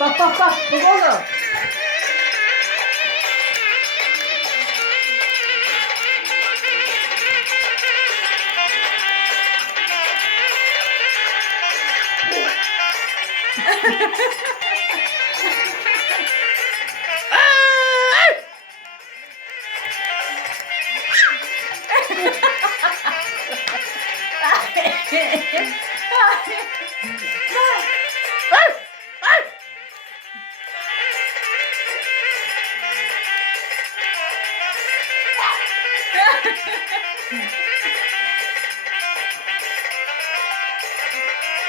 Bak bak bak. Bu oğlum.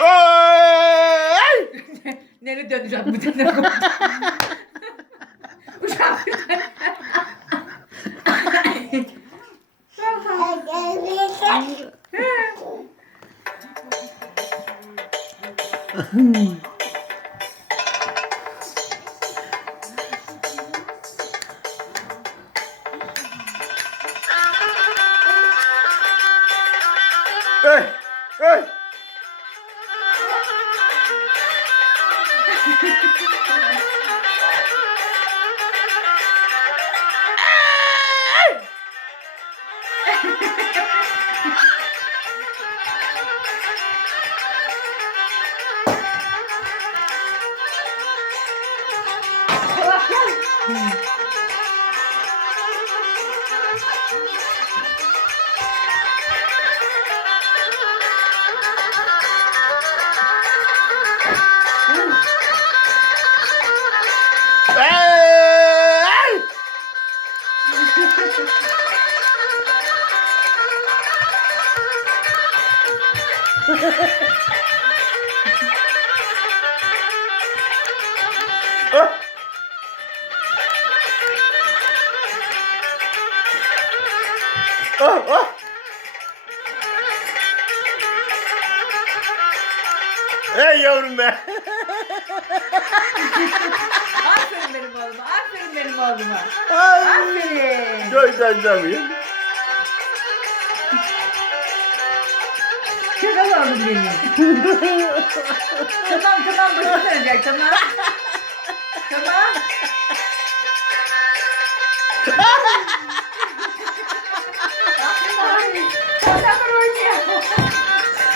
Ay! Nereye döneceğim bu tane? Uşağım. Hey! Hey! Hey! Ah! Ah! Ah! Hey yavrum be! Aferin benim oğluma. Aferin benim oğluma. Ay! Aferin. Gözden Kral oğlum benim. Tamam tamam başım dönecek tamam. Tamam. Ay, Adamlar oynuyor.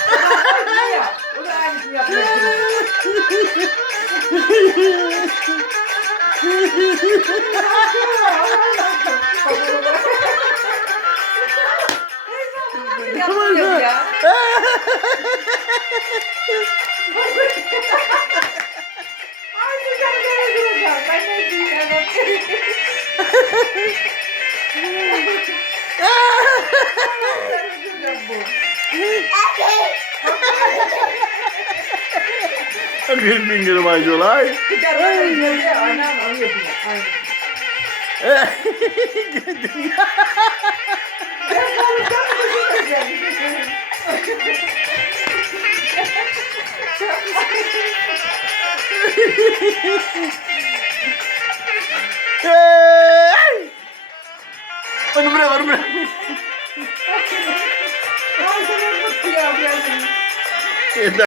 Adamlar oynuyor. O da aynısını yapıyor. Yapıyor ya. Ay güzel göreceğim. Ben ne diyeceğim? Bu. 1.000 lira acılay. Gider öyle anam onu yapıyor. Aynen. Ben konuşacağım mı düşüneceğim? Hey! Onu buraya var buraya. Ay sana mutlu ya. Yeter.